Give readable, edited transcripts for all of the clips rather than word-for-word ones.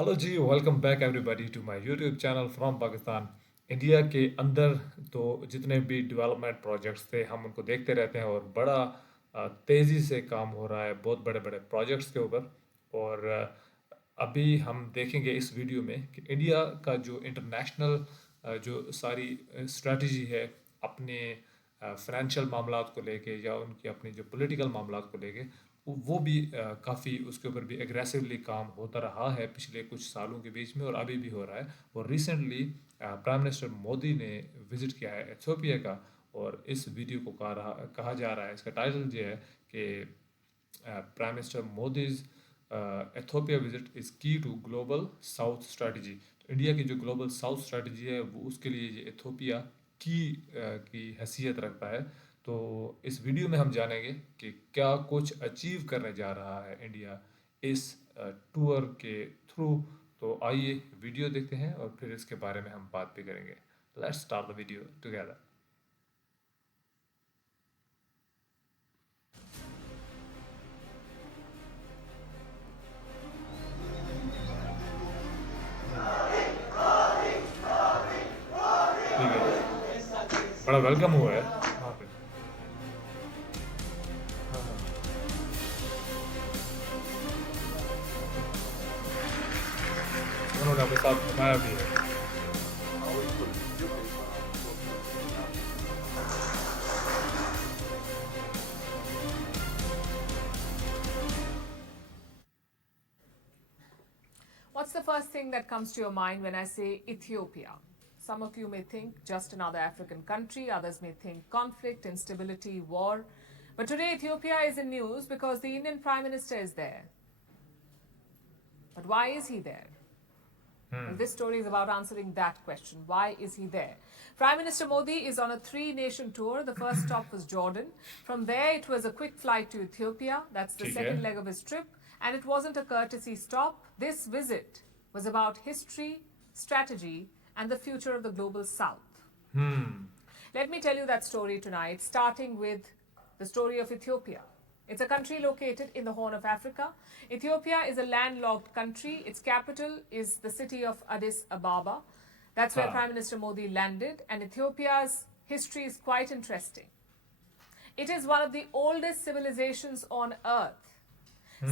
Hello ji, welcome back everybody to my YouTube channel from Pakistan. India के अंदर तो जितने भी डेवलपमेंट प्रोजेक्ट्स थे हम उनको देखते रहते हैं और बड़ा तेज़ी से काम हो रहा है बहुत बड़े बड़े प्रोजेक्ट्स के ऊपर। और अभी हम देखेंगे इस वीडियो में कि इंडिया का जो इंटरनेशनल जो सारी स्ट्रेटजी है अपने फाइनेंशियल मामलात को लेके या उनकी अपनी जो पॉलिटिकल मामलात को लेके वो भी काफ़ी उसके ऊपर भी एग्रेसिवली काम होता रहा है पिछले कुछ सालों के बीच में और अभी भी हो रहा है। और रिसेंटली प्राइम मिनिस्टर मोदी ने विज़िट किया है एथियोपिया का। और इस वीडियो को कहा जा रहा है, इसका टाइटल ये है कि prime minister Modi's Ethiopia visit is की टू ग्लोबल साउथ स्ट्रेटजी। तो इंडिया की जो ग्लोबल साउथ स्ट्रेटजी है वो उसके लिए ये एथियोपिया की हैसियत रखता है। तो इस वीडियो में हम जानेंगे कि क्या कुछ अचीव करने जा रहा है इंडिया इस टूर के थ्रू। तो आइए वीडियो देखते हैं और फिर इसके बारे में हम बात भी करेंगे। Let's start the video together. ठीक है, बड़ा वेलकम हुआ है वहाँ पे। हाँ हाँ, उन्होंने अपने साथ घुमाया भी है। What's the first thing that comes to your mind when I say Ethiopia? Some of you may think just another African country, others may think conflict, instability, war. But today, Ethiopia is in news because the Indian Prime Minister is there. But why is he there? And this story is about answering that question. Why is he there? Prime Minister Modi is on a three-nation tour. The first stop was Jordan. From there, it was a quick flight to Ethiopia. That's the ठीक है। second leg of his trip. And it wasn't a courtesy stop. This visit was about history, strategy, and the future of the global south. Let me tell you that story tonight, starting with the story of Ethiopia. It's a country located in the Horn of Africa. Ethiopia is a landlocked country. Its capital is the city of Addis Ababa. That's where हाँ। Prime Minister Modi landed. And Ethiopia's history is quite interesting. It is one of the oldest civilizations on earth.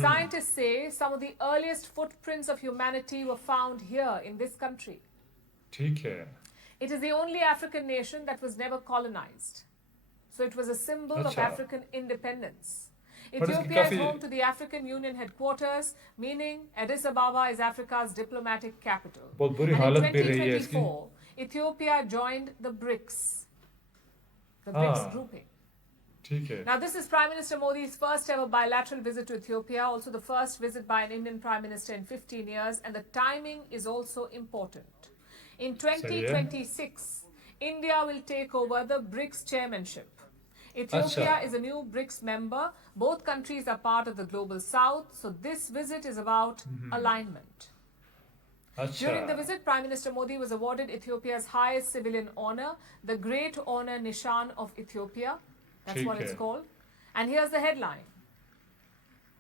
Scientists say some of the earliest footprints of humanity were found here in this country. ठीक है। It is the only African nation that was never colonized. So it was a symbol of अच्छा, African independence. But इसकी Ethiopia is काफ़ी home to the African Union headquarters, meaning Addis Ababa is Africa's diplomatic capital. बहुत बुरी And in हालत भी रही है इसकी। 2024, Ethiopia joined the BRICS हाँ, grouping. ठीक है। Now, this is Prime Minister Modi's first ever bilateral visit to Ethiopia, also the first visit by an Indian Prime Minister in 15 years, and the timing is also important. In सही है। 2026, India will take over the BRICS chairmanship. अच्छा। Ethiopia is a new BRICS member. Both countries are part of the global south, so this visit is about alignment. अच्छा। During the visit, Prime Minister Modi was awarded Ethiopia's highest civilian honor, the Great Honor Nishan of Ethiopia. That's ठीक what it's है। called. And here's the headline: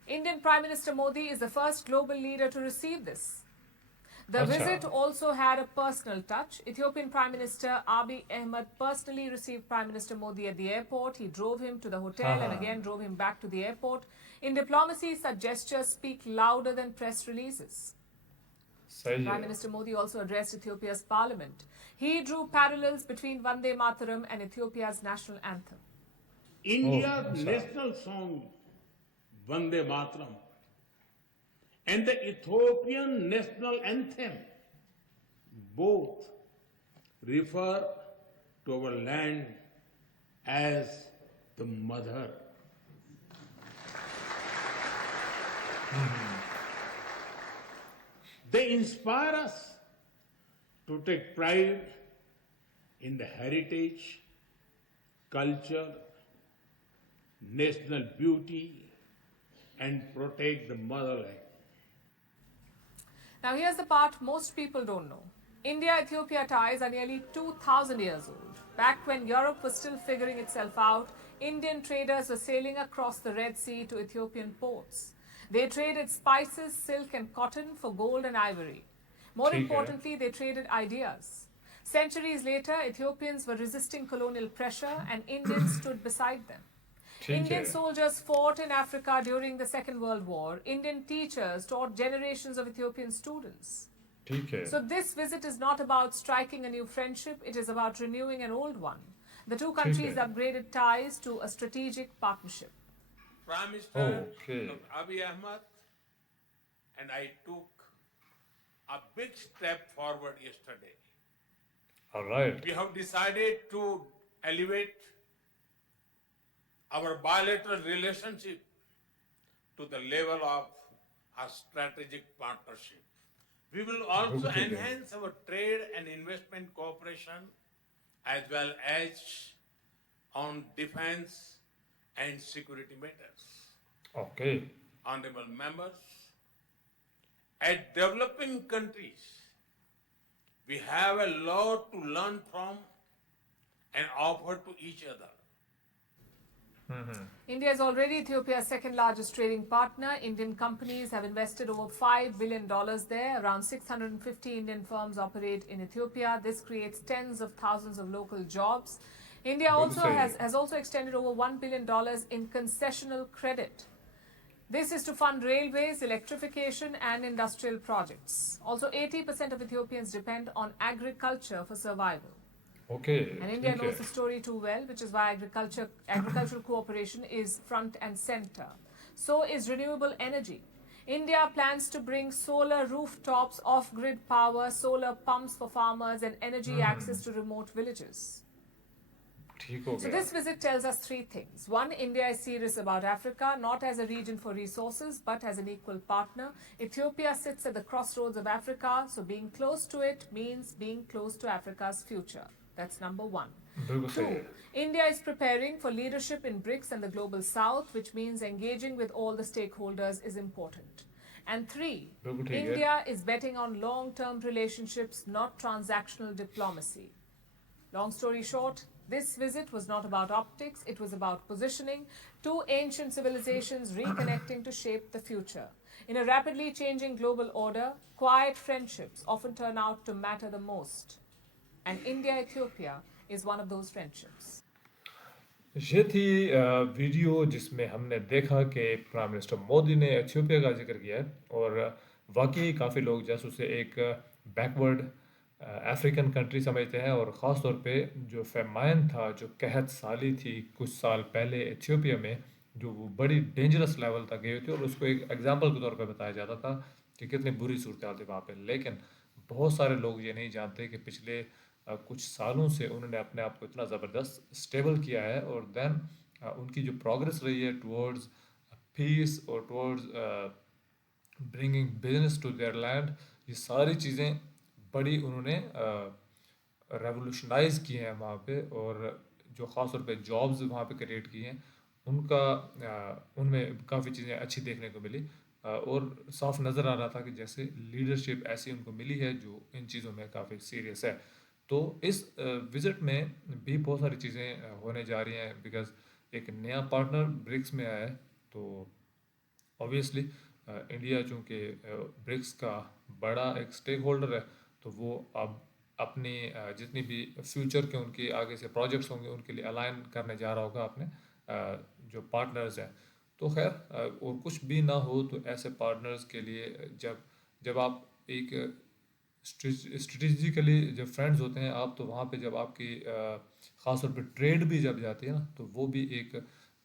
Indian Prime Minister Modi is the first global leader to receive this. The अच्छा। visit also had a personal touch. Ethiopian Prime Minister Abiy Ahmed personally received Prime Minister Modi at the airport. He drove him to the hotel and again drove him back to the airport. In diplomacy, such gestures speak louder than press releases. सही Prime है। Minister Modi also addressed Ethiopia's parliament. He drew parallels between Vande Mataram and Ethiopia's national anthem. Oh, India's अच्छा। national song Vande Mataram and the Ethiopian national anthem both refer to our land as the mother. They inspire us to take pride in the heritage, culture, national beauty, and protect the motherland. Now, here's the part most people don't know. India Ethiopia ties are nearly 2,000 years old. Back when Europe was still figuring itself out, Indian traders were sailing across the Red Sea to Ethiopian ports. They traded spices, silk, and cotton for gold and ivory. More ठीक है, importantly, they traded ideas. Centuries later, Ethiopians were resisting colonial pressure and Indians stood beside them. ठीक है, Indian soldiers fought in Africa during the Second World War. Indian teachers taught generations of Ethiopian students. ठीक है. So, this visit is not about striking a new friendship, it is about renewing an old one. The two ठीक है. countries upgraded ties to a strategic partnership. Prime Minister Okay. Dr. Abiy Ahmed and I took a big step forward yesterday. All right. We have decided to elevate our bilateral relationship to the level of a strategic partnership. We will also Okay. enhance our trade and investment cooperation as well as on defense and security matters. Okay. Honorable members, as developing countries, we have a lot to learn from and offer to each other. India is already Ethiopia's second largest trading partner. Indian companies have invested over $5 billion there. Around 650 Indian firms operate in Ethiopia. This creates tens of thousands of local jobs. India also has also extended over $1 billion in concessional credit. This is to fund railways, electrification, and industrial projects. Also, 80% of Ethiopians depend on agriculture for survival. Okay. And India ठीक knows है. the story too well, which is why agricultural cooperation is front and center. So is renewable energy. India plans to bring solar rooftops, off-grid power, solar pumps for farmers, and energy access to remote villages. ठीक हो So गया. this visit tells us three things. One, India is serious about Africa, not as a region for resources, but as an equal partner. Ethiopia sits at the crossroads of Africa, so being close to it means being close to Africa's future. That's number one. बिल्कुल सही Two, है. India is preparing for leadership in BRICS and the global south, which means engaging with all the stakeholders is important. And three, बिल्कुल ठीक है. India is betting on long-term relationships, not transactional diplomacy. Long story short, this visit was not about optics, it was about positioning, two ancient civilizations reconnecting to shape the future. In a rapidly changing global order, quiet friendships often turn out to matter the most. And India-Ethiopia is one of those friendships. ये थी video जिसमें हमने देखा कि prime minister Modi ने Ethiopia का जिक्र किया है और वाकई काफ़ी लोग जैसे उसे एक बैकवर्ड अफ्रीकन कंट्री समझते हैं और ख़ास तौर पे जो फेमाइन था जो कहत साली थी कुछ साल पहले एथियोपिया में जो वो बड़ी डेंजरस लेवल तक गई थी और उसको एक एग्जांपल के तौर पे बताया जाता था कि कितनी बुरी सूरत हाल थी वहाँ पे लेकिन बहुत सारे लोग ये नहीं जानते कि पिछले कुछ सालों से उन्होंने अपने आप को इतना ज़बरदस्त स्टेबल किया है और देन उनकी जो प्रोग्रेस रही है टुवर्ड्स पीस और towards bringing business to their land ये सारी चीज़ें बड़ी उन्होंने रेवोल्यूशनाइज किए हैं वहाँ पे और जो ख़ास तौर पे जॉब्स वहाँ पे क्रिएट किए हैं उनका उनमें काफ़ी चीज़ें अच्छी देखने को मिली और साफ नज़र आ रहा था कि जैसे लीडरशिप ऐसी उनको मिली है जो इन चीज़ों में काफ़ी सीरियस है तो इस विज़िट में भी बहुत सारी चीज़ें होने जा रही हैं बिकॉज एक नया पार्टनर ब्रिक्स में आया है तो ऑब्वियसली इंडिया चूँकि ब्रिक्स का बड़ा एक स्टेक होल्डर है तो वो अब अपनी जितनी भी फ्यूचर के उनके आगे से प्रोजेक्ट्स होंगे उनके लिए अलाइन करने जा रहा होगा अपने जो पार्टनर्स हैं तो खैर और कुछ भी ना हो तो ऐसे पार्टनर्स के लिए जब जब आप एक स्ट्रेटिजिकली जब फ्रेंड्स होते हैं आप तो वहाँ पे जब आपकी ख़ास तौर पे ट्रेड भी जब जाती है ना तो वो भी एक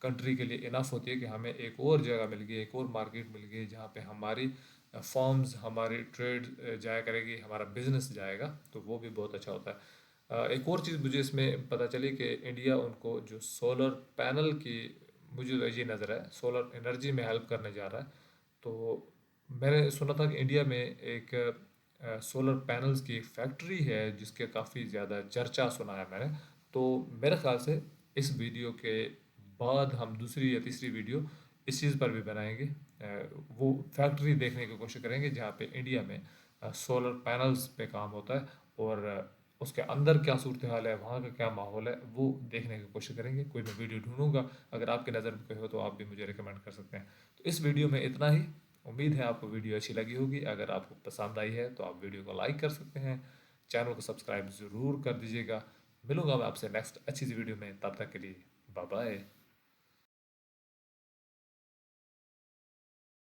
कंट्री के लिए इनफ होती है कि हमें एक और जगह मिल गई एक और मार्केट मिल गई जहाँ पे हमारी फॉर्म्स हमारी ट्रेड जाया करेगी हमारा बिजनेस जाएगा तो वो भी बहुत अच्छा होता है एक और चीज़ मुझे इसमें पता चली कि इंडिया उनको जो सोलर पैनल की मुझे ये नज़र है सोलर एनर्जी में हेल्प करने जा रहा है तो मैंने सुना था कि इंडिया में एक सोलर पैनल्स की फैक्ट्री है जिसके काफ़ी ज़्यादा चर्चा सुना है मैंने तो मेरे ख्याल से इस वीडियो के बाद हम दूसरी या तीसरी वीडियो इस चीज़ पर भी बनाएंगे वो फैक्ट्री देखने की कोशिश करेंगे जहाँ पे इंडिया में सोलर पैनल्स पे काम होता है और उसके अंदर क्या सूरत हाल है, वहाँ का क्या माहौल है, वो देखने की कोशिश करेंगे। कोई मैं वीडियो ढूंढूंगा, अगर आपकी नज़र में कोई हो तो आप भी मुझे रिकमेंड कर सकते हैं। तो इस वीडियो में इतना ही। उम्मीद है आपको वीडियो अच्छी लगी होगी। अगर आपको पसंद आई है तो आप वीडियो को लाइक कर सकते हैं, चैनल को सब्सक्राइब ज़रूर कर दीजिएगा। मिलूंगा मैं आपसे नेक्स्ट अच्छी सी वीडियो में, तब तक के लिए बाय बाय।